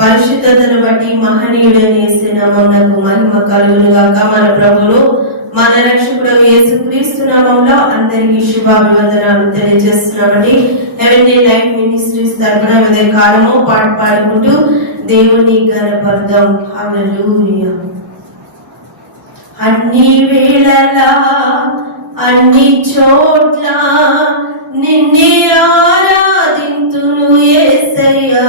పరిశుద్ధతను బట్టి మహనీయుడని వేసే నామమునకు మహిమ కలుగును గాక. మన ప్రభును మన రక్షకుడు యేసుక్రీస్తు నామంలో అందరికీ శుభాభివందనాలు తెలియజేస్తున్నామండి. హెవెన్లీ లైఫ్ మినిస్ట్రీస్ తరపున ఉదయ కాలము పాట పాడుకుంటూ దేవుని గణపడదాం హల్లెలూయా. అన్ని వేళలా అన్ని చోట్ల నిన్నే ఆరాధింతును ఏసయ్యా.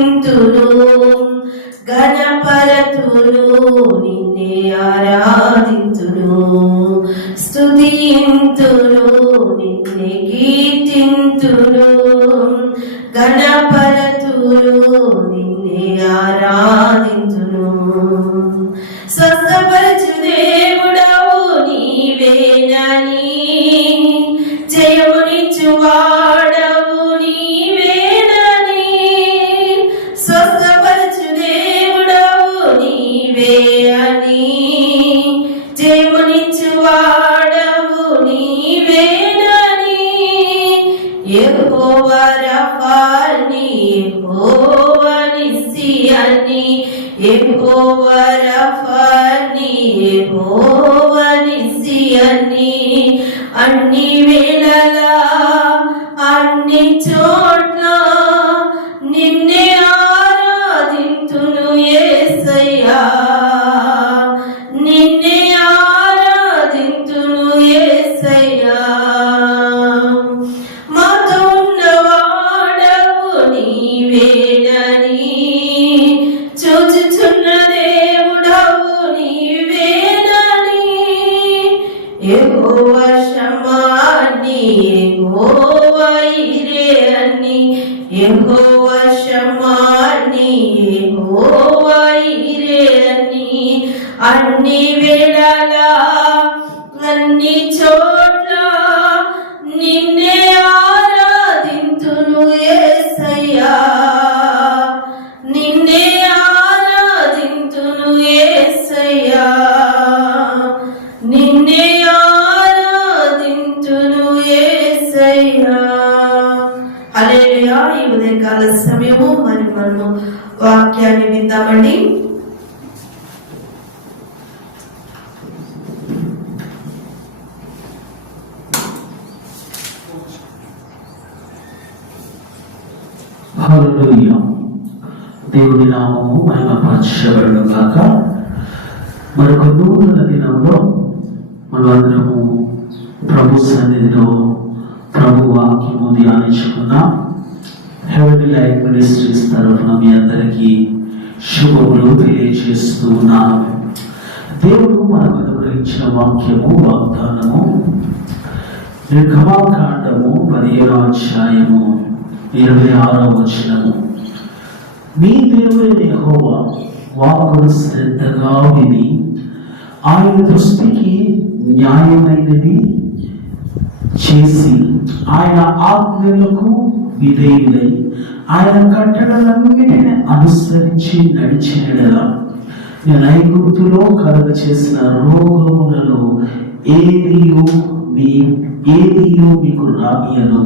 కీర్తింతును గణపరతులు నిన్నే ఆరాధింతును. స్తుతింతును నిన్నే కీర్తింతును. గణప యెహోవా రఫాని అన్ని యేసయ్యా ఉదయం ఈ ఉదయకాల సమయము మరి మనము వాక్యాన్ని విందామండి. దేవుని నామము మహిమ పరచబడడం కాక మరొక నూతన దినంలో మనమందరము ప్రభు సన్నిధిలో ప్రభు వాక్యము ధ్యానించుకున్నాం హెవెన్ లైఫ్ మినిస్ట్రీస్ తరఫున మీ అందరికీ శుభములు తెలియజేస్తూ ఉన్నాను దేవుడు మనకు అనుగ్రహించిన వాక్యము వాగ్దానము నిర్గమాకాండము పదిహేనో అధ్యాయము ఇరవై ఆరో వచనము మీ దేవుడైన యెహోవా వాక్కును శ్రద్ధగా విని ఆయన దృష్టికి న్యాయమైనది చేసి ఆయన ఆజ్ఞలకు విధేయులై ఆయన కట్టడలన్నిటిని అనుసరించి నడిచినడలా నేను ఐగుప్తులో కలుగ చేసిన రోగములలో ఏదియో మీ ఏదియో మీకు రాబియను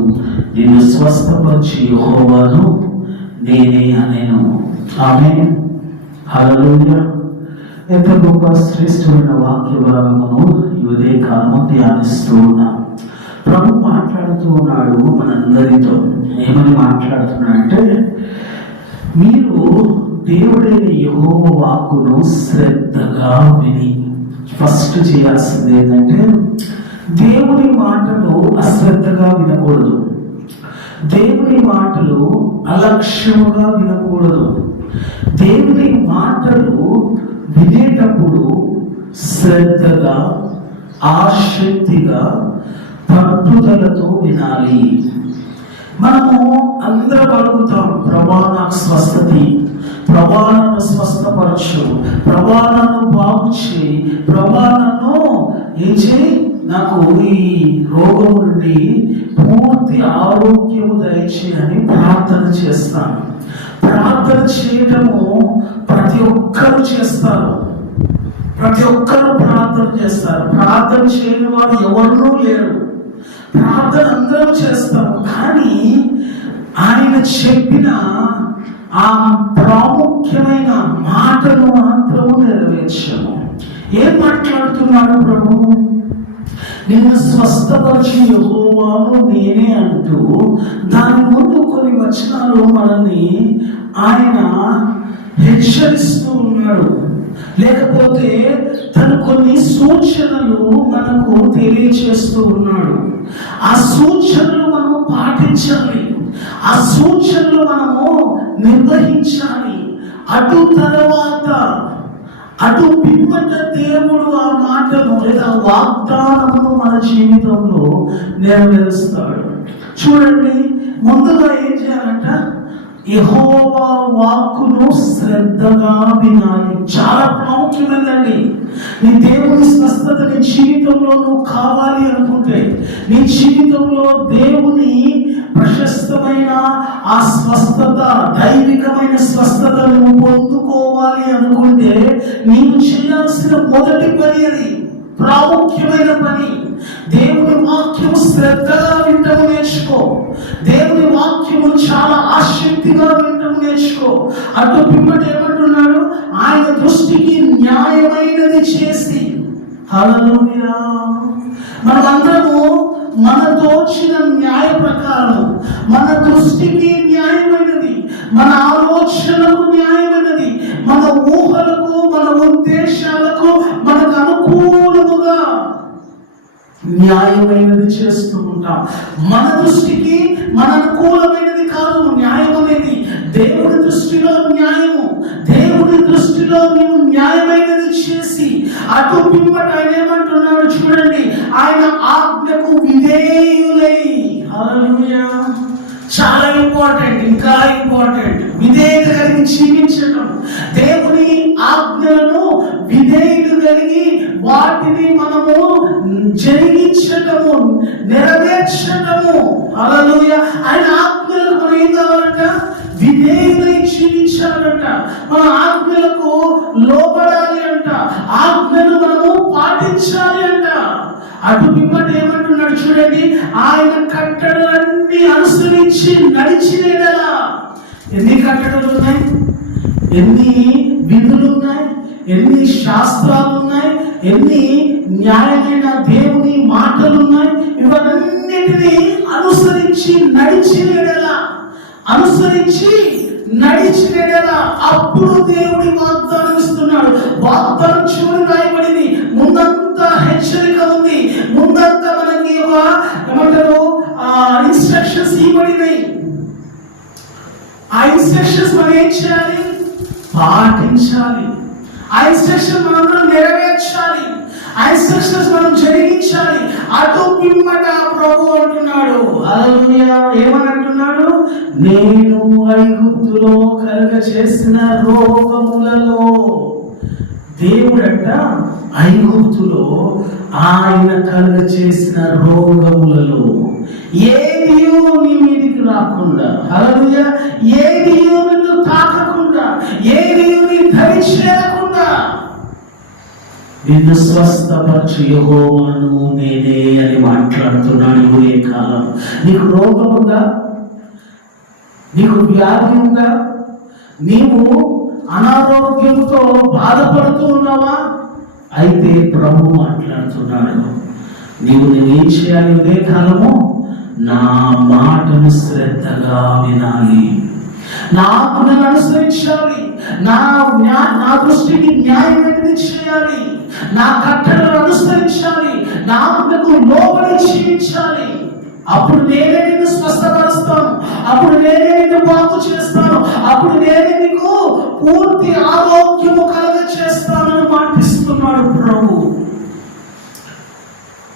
నేను స్వస్థపరిచి యహోవాను నేనే అనేను. ఆమె హల్లెలూయా. ఎంత గొప్ప శ్రేష్టమైన వాక్య భాగమును ఈ ఉదయ కాలము ధ్యానిస్తూ ఉన్నాం. ప్రభు మాట్లాడుతూ ఉన్నాడు మనందరితో. ఏమని మాట్లాడుతున్నాడంటే మీరు దేవుడైన యహో వాక్కును శ్రద్ధగా విని. ఫస్ట్ చేయాల్సింది ఏంటంటే దేవుని మాటలు అశ్రద్ధగా వినకూడదు. దేవుని మాటలు అలక్ష్యముగా వినకూడదు. దేవుని మాటలు వినేటప్పుడు శ్రద్ధగా ఆసక్తిగా పట్టుదలతో వినాలి. మనము అందరం పలుకుతాం ప్రభా నాకు స్వస్థతి. ప్రభా నన్ను స్వస్థపరచు. ప్రభా నన్ను బాగు చేయి. ప్రభా నన్ను ఏం చేయి? నాకు ఈ రోగం నుండి పూర్తి ఆరోగ్యము దయచేయని ప్రార్థన చేస్తాను. ప్రార్థన చేయటము ప్రతి ఒక్కరు చేస్తారు. ప్రతి ఒక్కరు ప్రార్థన చేస్తారు. ప్రార్థన చేయని వారు ఎవరూ లేరు. చెప్పిన ఆ ప్రాముఖ్యమైన మాటను మాత్రము నెరవేర్చము. ఏం మాట్లాడుతున్నాడు ప్రభు? నిన్ను స్వస్థపరిచి యహోవాను నేనే అంటూ దాని ముందు కొన్ని వచనాలు మనల్ని ఆయన హెచ్చరిస్తూ ఉన్నాడు. లేకపోతే తను కొన్ని సూచనలు మనకు తెలియచేస్తూ ఉన్నాడు. ఆ సూచనలు మనం పాటించాలి. ఆ సూచనలు మనము నిర్వహించాలి. అటు తర్వాత అటు పిమ్మట దేవుడు ఆ మాటను లేదా వాగ్దానమును మన జీవితంలో నెరవేరుస్తాడు. చూడండి ముందుగా ఏం చేయాలంట? యహోవా వాక్కును శ్రద్ధగా వినాలి. చాలా ప్రాముఖ్యమైనదండి. నీ దేవుని స్వస్థత నీ జీవితంలో నువ్వు కావాలి అనుకుంటే నీ జీవితంలో దేవుని ప్రశస్తమైన ఆ స్వస్థత దైవికమైన స్వస్థత నువ్వు పొందుకోవాలి అనుకుంటే నీవు చేయాల్సిన మొదటి పని అది ప్రాముఖ్యమైన పని. దేవుని వాక్యము శ్రద్ధగా వింటూ నేర్చుకో. దేవుని వాక్యము చాలా నేర్చుకో అటు పిమ్మట ఏమంటున్నాడు? ఆయన దృష్టికి న్యాయమైనది చేసి. హల్లెలూయా. మనమందరము మన తోచిన న్యాయ ప్రకారం మన దృష్టికి న్యాయమైనది మన ఆలోచనకు న్యాయమైనది మన ఊహలకు మన ఉద్దేశాలకు మనకు అనుకూలముగా న్యాయమైనది చేస్తూ ఉంటాం. మన దృష్టికి మన అనుకూలమైనది కాదు న్యాయం అనేది దేవుడి దృష్టిలో న్యాయము దేవుడి దృష్టిలో నీవు న్యాయమైనది చేసి అటు పిమ్మట ఆయన ఏమంటున్నాడు చూడండి. ఆయన ఆజ్ఞకు విధేయులై. చాలా ఇంపార్టెంట్ ఇంకా ఇంపార్టెంట్. విధేయత కలిగి జీవించడం దేవుని ఆజ్ఞలను విధేయత కలిగి వాటిని మనము జరిగించటము నెరవేర్చటము. అలలుయ ఆయన ఆజ్ఞలకు మనం ఏం కావాలంట? విధేయులై జీవించాలంట మన ఆజ్ఞలకు లోపడాలి అంట. ఆజ్ఞలు మనము పాటించాలి అంట. అటు పిమ్మట ఏమంటున్నాడు చూడండి ఆయన కట్టడలన్నీ అనుసరించి నడిచినేలా ఎన్ని కట్టడలు ఉన్నాయి? ఎన్ని విధులు ఉన్నాయి? ఎన్ని శాస్త్రాలు ఉన్నాయి? ఎన్ని న్యాయమైన దేవుని మాటలు ఉన్నాయి? ఇవన్నిటిని అనుసరించి నడిచినేలా అనుసరించి నడిచిన అప్పుడు దేవుడి వాగ్దానం ఇస్తున్నాడు. వాగ్దానం చివరి రాయబడింది. ముందంతా హెచ్చరిక ఉంది. ముందంతా మనకి ఏమంటారు? ఇన్స్ట్రక్షన్స్ ఇవ్వబడినాయి. ఆ ఇన్స్ట్రక్షన్స్ మనం ఏం చేయాలి? పాటించాలి. ఆ ఇన్స్ట్రక్షన్ మనందరం నెరవేర్చాలి. ఆ ఇన్స్ట్రక్షన్స్ మనం జరిగించాలి. అటు పిమ్మట ప్రభు అంటున్నాడు. హల్లెలూయా ఏమని అంటున్నాడు నేను ఐగుప్తులో కలుగ చేసిన రోగములలో దేవుడంట ఐగుప్తులో ఆయన కలుగ చేసిన రోగములలో ఏది నీ మీదికి రాకుండా హల్లెలూయ ఏది నిన్ను తాకకుండా ఏది నీ ధరి నిన్ను స్వస్థపరచు యహోవాను నేనే అని మాట్లాడుతున్నాడు ఏ కాలం నీకు రోగముందా? నీకు వ్యాధి ఉందా? నీవు అనారోగ్యంతో బాధపడుతూ ఉన్నావా? అయితే ప్రభు మాట్లాడుతున్నాడు. నీవు నేనేం చేయాలి ఇదే కాలము? నా మాటను శ్రద్ధగా వినాలి. నా ఆజ్ఞను అనుసరించాలి. నా నా దృష్టికి న్యాయమైనది చేయాలి. నా కట్టడలు అనుసరించాలి. నా ఆజ్ఞకు లోబడి జీవించాలి. అప్పుడు నేనే నిన్ను స్వస్థపరుస్తాను. అప్పుడు నేనే నిన్ను బాగు చేస్తాను. అప్పుడు నేనే నీకు పూర్తి ఆరోగ్యము కలగ చేస్తానని మాటిస్తున్నాడు ప్రభు.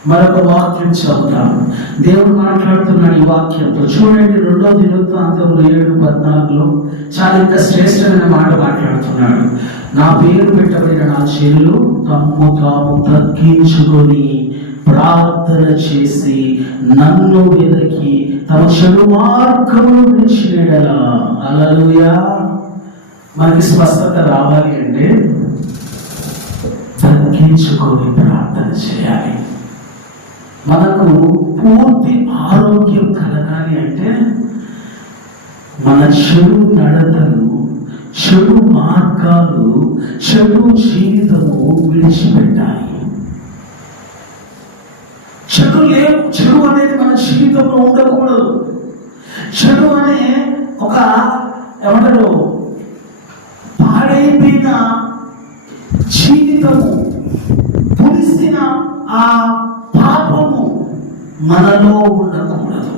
మరొక వాక్యం చదువుతాను. దేవుడు మాట్లాడుతున్నాడు ఈ వాక్యంతో చూడండి రెండో దినోత్తాంతంలో ఏడు పద్నాలుగులో చాలా ఇంకా శ్రేష్టమైన మాట మాట్లాడుతున్నాడు. నా పేరు పెట్టబడిన నా చెల్లు తమ్ము తాము తగ్గించుకొని ప్రార్థన చేసి నన్ను వెదకి తమ చెడు మార్గము విడిచినడలా అలలుయా మనకి స్పష్టత రావాలి అంటే తగ్గించుకొని ప్రార్థన చేయాలి. మనకు పూర్తి ఆరోగ్యం కలగాలి అంటే మన చెడు నడతలు చెడు మార్గాలు చెడు జీవితము విడిచిపెట్టాలి. చెడు లేవు చెడు అనేది మన జీవితంలో ఉండకూడదు. చెడు అనే ఒక ఏమంటారు? పాడైపోయిన జీవితము పులిసిన ఆ పాపము మనలో ఉండకూడదు.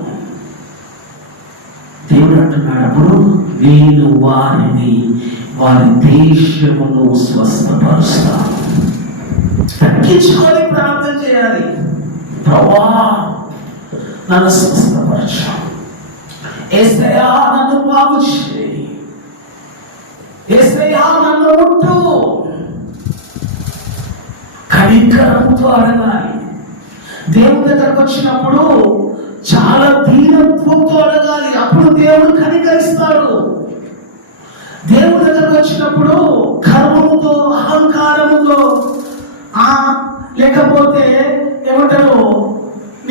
దేవుడు అంటున్నాడు అప్పుడు నేను వారిని వారి దేశమును స్వస్థపరుస్తాను. తగ్గించుకొని ప్రార్థన చేయాలి. ప్రభా నన్ను స్వస్థపరచు. ఏసయా నన్ను బాగు చేయి. ఏసయా నన్ను ముట్టు. కనికరంతో అడగాలి దేవుని దగ్గరకు వచ్చినప్పుడు చాలా దీనత్వంతో అడగాలి అప్పుడు దేవుడు కనికరిస్తాడు. దేవుని దగ్గరకు వచ్చినప్పుడు గర్వముతో అహంకారముతో ఆ లేకపోతే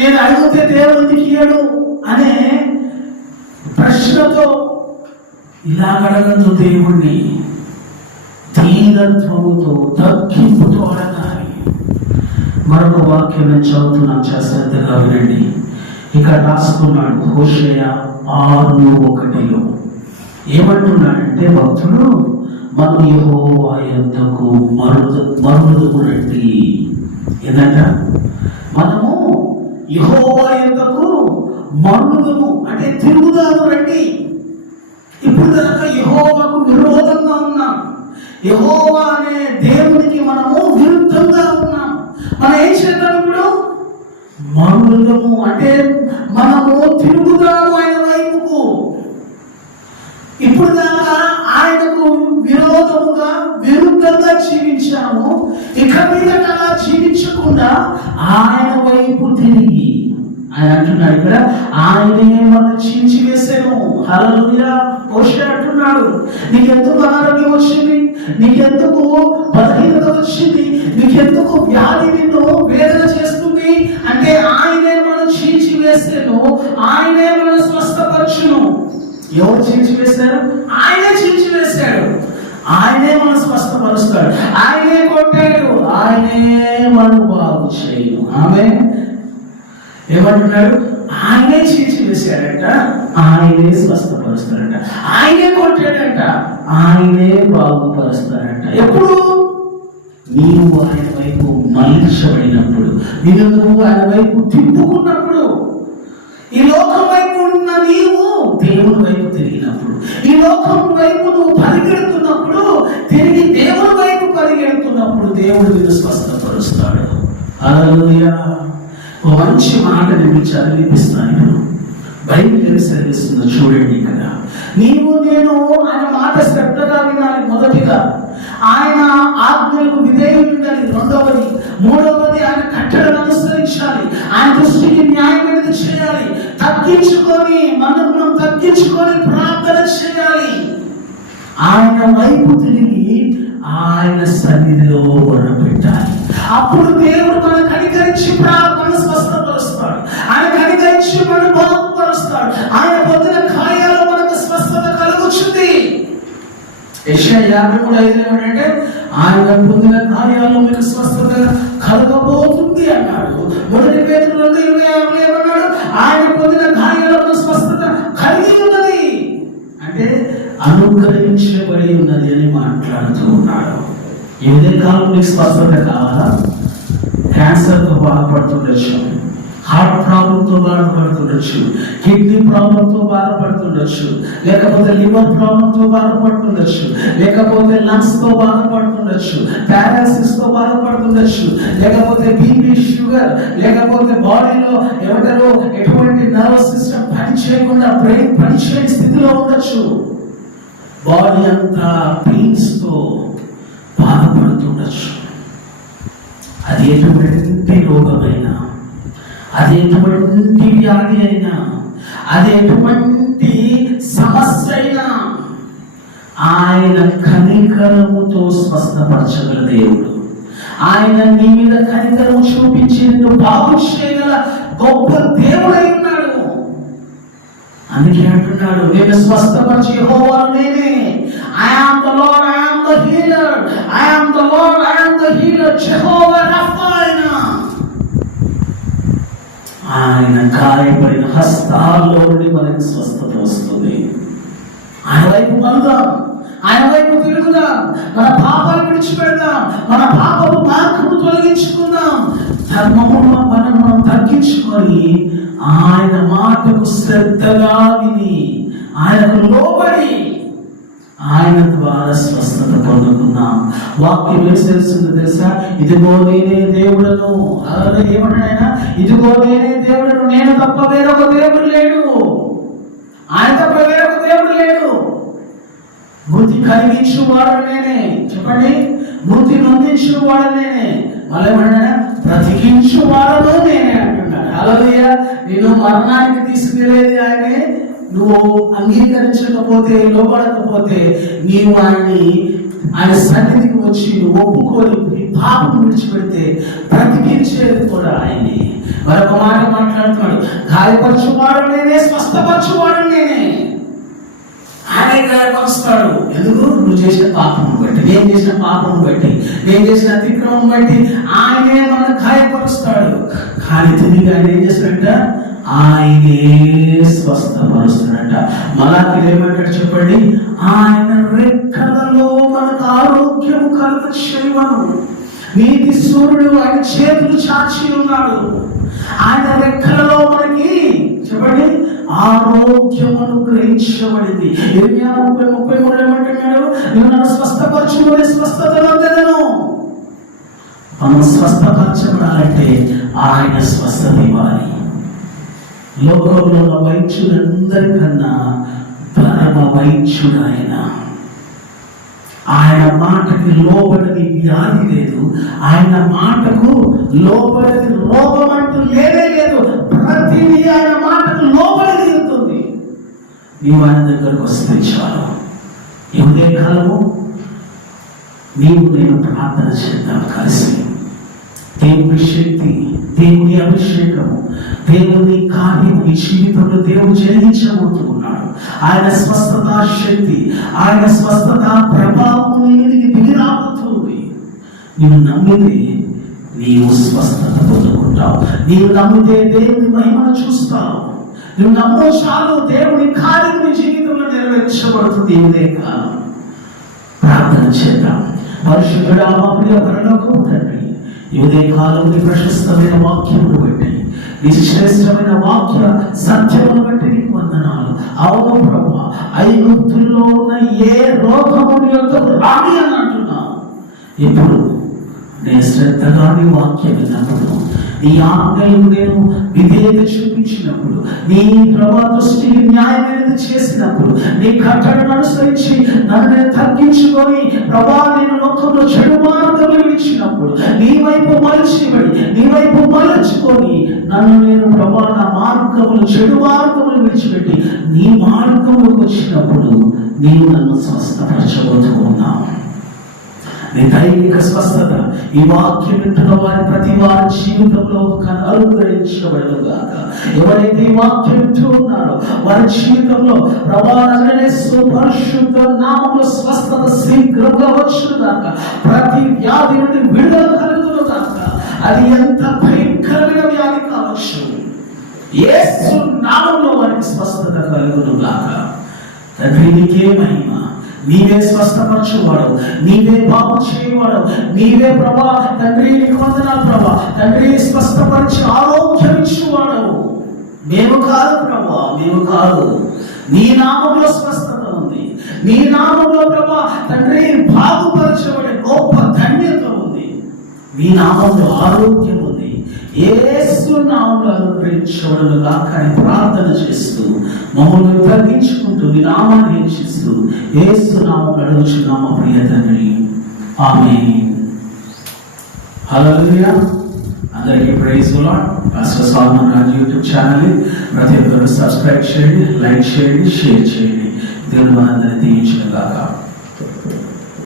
నేను అడిగితే దేవుడు తీయడు అనే ప్రశ్నతో ఇలా అడగద్దు దేవుణ్ణి దీనత్వముతో తగ్గింపుతో అడగాలి. మరొక వాక్యం నేను చదువుతున్నాను చేసేంతగా వినండి. ఇక్కడ రాసుకున్నాడు హోషయ ఆరు ఒకటిలో ఏమంటున్నాడంటే భక్తుడు మన యెహోవా యొద్దకు మరుదు మరుదుకు రండి ఏంటంట మనము యెహోవా యొద్దకు మరుదుము అంటే తిరుగుదాము రండి. ఇప్పుడు దాకా యహోవాకు విరోధంగా ఉన్నాం. యహోవా అనే దేవునికి మనము విరుద్ధంగా ఉన్నాం. మనం ఏం చేద్దాం ఇప్పుడు? మండుదము అంటే మనము తిరుగుదాము ఆయన వైపుకు. ఇప్పుడు దాకా ఆయనకు విరోధముగా విరుద్ధంగా జీవించాము. ఇక మీద అలా జీవించకుండా ఆయన వైపు తిరిగి. ఆయన అంటున్నాడు ఇక్కడ ఆయనే మనం చీల్చి వేసాను హలలుగా ఓషే అంటున్నాడు నీకెందుకు అనారోగ్యం వచ్చింది? నీకెందుకు బలహీనత వచ్చింది? నీకెందుకు వ్యాధి నిన్ను వేదన చేస్తుంది? అంటే ఆయనే మనం చీల్చి వేసాను ఆయనే మనం స్వస్థపరచును. ఎవరు చీల్చి వేశారు? ఆయనే చీల్చి వేశాడు. ఆయనే మనం స్పష్టపరుస్తాడు ఆయనే కొట్టాడు. ఆయనే మనం బాగు చేయను. ఆమె ఏమంటున్నాడు? ఆయనే చీల్చి ఆయనే స్వస్థపరుస్తాడట. ఆయనే కొట్టాడంట. ఆయనే బాగుపరుస్తాడట. ఎప్పుడు? నీవు ఆయన వైపు మలించబడినప్పుడు నిన్ను నువ్వు ఆయన వైపు తిప్పుకున్నప్పుడు ఈ లోకం వైపు ఉన్న నీవు దేవుని వైపు తిరిగినప్పుడు ఈ లోకం మంచి మాట నేను చదివిపిస్తాను బైబిల్ ఏమి చూడండి ఇక్కడ. నీవు నేను ఆయన మాట శ్రద్ధగా వినాలి మొదటిగా. ఆయన ఆజ్ఞలకు విధేయుండాలి రెండవది. మూడవది ఆయన కట్టడను అనుసరించాలి. ఆయన దృష్టికి న్యాయం అనేది చేయాలి. తగ్గించుకొని మనం తగ్గించుకొని ప్రార్థన చేయాలి. ఆయన వైపు తిరిగి ఆయన సన్నిధిలో పెట్టాలి అప్పుడు దేవుడు మన కనికరించి ప్రార్థన యెషయా యాభై కూడా ఐదు ఏమంటే ఆయన పొందిన కార్యాలు మీకు స్వస్థత కలగబోతుంది అన్నాడు. మొదటి పేరు రెండు ఇరవై ఆరులో ఏమన్నాడు? ఆయన పొందిన కార్యాలకు స్వస్థత కలిగి ఉన్నది. అంటే అనుగ్రహించబడి ఉన్నది అని మాట్లాడుతూ ఉన్నాడు. ఈ ఉదయకాలం మీకు స్వస్థత కావాలా? క్యాన్సర్తో బాధపడుతుండొచ్చు హార్ట్ ప్రాబ్లంతో బాధపడుతుండొచ్చు. కిడ్నీ ప్రాబ్లంతో బాధపడుతుండొచ్చు. లేకపోతే లివర్ ప్రాబ్లంతో బాధపడుతుండొచ్చు. లేకపోతే లంగ్స్తో బాధపడుతుండొచ్చు. పారాలసిస్తో బాధపడుతుండొచ్చు. లేకపోతే బీపీ షుగర్ లేకపోతే బాడీలో ఎవరో ఎటువంటి నర్వస్ సిస్టమ్ పని చేయకుండా బ్రెయిన్ పనిచేయని స్థితిలో ఉండొచ్చు. బాడీ అంతా పెయిన్స్తో బాధపడుతుండొచ్చు. అది ఎటువంటి రోగమైనా అది ఎటువంటి వ్యాధి అయినా అది ఎటువంటి సమస్య అయినా ఆయన కనికరముతో స్వస్థపరచగల దేవుడు. ఆయన నీ మీద కనికరము చూపించి నిన్ను బాగు చేయగల గొప్ప దేవుడై ఉన్నాడు అందుకే అంటున్నాడు నేను స్వస్థపరిచి హోవాలు నేనే. I am the lord I am the healer I am the lord I am the healer యెహోవా రఫా ఆయన ఆయన గాయపడిన హస్తాల్లో నుండి మనకి స్వస్థత వస్తుంది. ఆయన వైపు మలుదాం ఆయన వైపు తిరుగుదాం. మన పాపాలు విడిచిపెడదాం. మన పాపపు మార్పును తొలగించుకుందాం. ధర్మమున్న మనం మనం తగ్గించుకొని ఆయన మాటకు శ్రద్ధగా విని ఆయనకు లోబడి ఆయన ద్వారా స్వస్థత పొందుకున్నాం వాక్యం ఏం తెలుస్తుంది తెలుసా? ఇదిగో నేనే దేవుడను. అలాగే ఏమన్నాడు ఆయన? ఇదిగో నేనే దేవుడను. నేను తప్ప వేరొక దేవుడు లేడు. ఆయన తప్ప వేరొక దేవుడు లేడు. బుద్ధి కలిగించు వాడు నేనే. చెప్పండి. బుద్ధి నొందించు వాడు నేనే. మళ్ళీ ఏమన్నా బ్రతికించు వాడను నేనే అంటున్నాడు. అలవయ్య నేను మరణానికి తీసుకెళ్ళేది ఆయనే. నువ్వు అంగీకరించకపోతే లోపడకపోతే నీవు ఆయన్ని ఆయన సన్నిధికి వచ్చి నువ్వు ఒప్పుకొని పాపం విడిచిపెడితే బ్రతికించేది కూడా ఆయన్ని. మరొక మాట మాట్లాడుతున్నాడు. గాయపరచువాడు నేనే స్వస్థపరచువాడు నేనే. ఆయనే గాయపరుస్తాడు. ఎందుకు? నువ్వు చేసిన పాపం బట్టి. నేను చేసిన పాపం బట్టి. నేను చేసిన అతిక్రమం బట్టి ఆయనే మనం గాయపరుస్తాడు. కానీ తిరిగి ఆయన ఏం చేస్తాడంట? ఆయనే స్వస్థపరుస్తాడంట మలాకి ఏమంటాడు చెప్పండి? ఆయన రెక్కలలో మనకు ఆరోగ్యం కలత చేయవను నీతి సూర్యుడు ఆయన చేతులు చాచి ఉన్నాడు. ఆయన రెక్కలలో మనకి చెప్పండి? ఆరోగ్యం అనుగ్రహించబడింది. ఇరవై ముప్పై ముప్పై మూడు ఏమంటున్నాడు? నువ్వు నన్ను స్వస్థపరచుకునే స్వస్థత పొందేదను మనం స్వస్థపరచబడాలంటే ఆయన స్వస్థత ఇవ్వాలి. లోకంలో ఉన్న వైద్యులందరికన్నా పరమ వైద్యుడు ఆయన ఆయన మాటకి లోబడని వ్యాధి లేదు. ఆయన మాటకు లోబడని లోపం అంటూ లేదే లేదు. ప్రతిదీ ఆయన మాటకు లోబడి తీరుతుంది నీవు ఆయన దగ్గరకు వస్తే చాలు. ఈ కాలము నీవు నేను ప్రార్థన చేద్దాం కలిసి దేవుని శక్తి దేవుని అభిషేకము దేవుని కార్యము ఈ జీవితంలో దేవుడు జరిగించబోతున్నాడు. ఆయన స్వస్థత శక్తి ఆయన స్వస్థత ప్రభావం నీకు దిగి రాబోతుంది. నీవు నమ్మితే నీవు స్వస్థత పొందుకుంటావు. నీవు నమ్మితే దేవుని మహిమను చూస్తావు. నువ్వు నమ్మో చాలు దేవుని కార్యం నీ జీవితంలో నెరవేర్చబడుతుంది ఇదే కాలం. ప్రార్థన చేద్దాం. పరిశుద్ధుడా మా ప్రియ పరలోకము తండ్రి ఈ ప్రశస్తమైన వాక్యమును బట్టి నీ శ్రేష్టమైన వాక్య సత్యమును బట్టి నీకు వందనాలు. అవును ప్రభు ఐగుప్తుల్లో ఉన్న ఏ రోగముని యొక్క రాణి అని అంటున్నావు. ఇప్పుడు నేను శ్రద్ధగా నీ వాక్యం విన్నప్పుడు నీ ఆజ్ఞలకు నేను విధేయత చూపించినప్పుడు నీ ప్రభా దృష్టికి న్యాయమైనది చేసినప్పుడు నీ కట్టడను అనుసరించి నన్ను నేను తగ్గించుకొని ప్రభా నేను లోకంలో చెడు మార్గం ఇచ్చినప్పుడు నీ వైపు మలచిబడి నీ వైపు మలచుకొని నన్ను నేను ప్రభా నా మార్గములు చెడు మార్గములు విడిచిపెట్టి నీ మార్గంలోకి వచ్చినప్పుడు నీవు నన్ను స్వస్థపరచబోతూ ఉన్నావు. నీ దైవిక స్వస్థత ఈ వాక్యం వింటున్న వారి ప్రతి వారి జీవితంలో అనుగ్రహించబడగాక ఎవరైతే ఈ వాక్యం వింటూ ఉన్నారో వారి జీవితంలో ప్రభావనే సుపరిశుద్ధ నామంలో స్వస్థత శీఘ్రంగా వచ్చుగాక ప్రతి వ్యాధి నుండి విడుదల కలుగునుగాక అది ఎంత భయంకరమైన వ్యాధి కావచ్చు. యేసు నామంలో వారికి స్వస్థత కలుగునుగాక తండ్రి నీకే మహిమ. నీవే స్వస్థపరచువాడు నీవే బాగు చేయవాడు నీవే ప్రభా తండ్రి నీకు వందనాలు ప్రభా తండ్రి స్వస్థపరిచి ఆరోగ్యం ఇచ్చేవాడు మేము కాదు ప్రభా మేము కాదు. నీ నామంలో స్వస్థత ఉంది. నీ నామంలో ప్రభా తండ్రి బాగుపరచబడే గొప్ప ధన్యత ఉంది. నీ నామంలో ఆరోగ్యం ఉంది ఏసు అనుగ్రహించబడను కాక అని ప్రార్థన చేస్తూ మమ్మల్ని తగ్గించుకుంటూ నీ హెచ్చిస్తూ ఏసు నామం అడుగుచున్నామ ప్రియ తండ్రి. ఆమె హలో అందరికీ praise lord. Solomon Raju YouTube channel. ప్రతి ఒక్కరు సబ్స్క్రైబ్ చేయండి లైక్ చేయండి షేర్ చేయండి. దేవుడు మనందరినీ దీవించిన కాక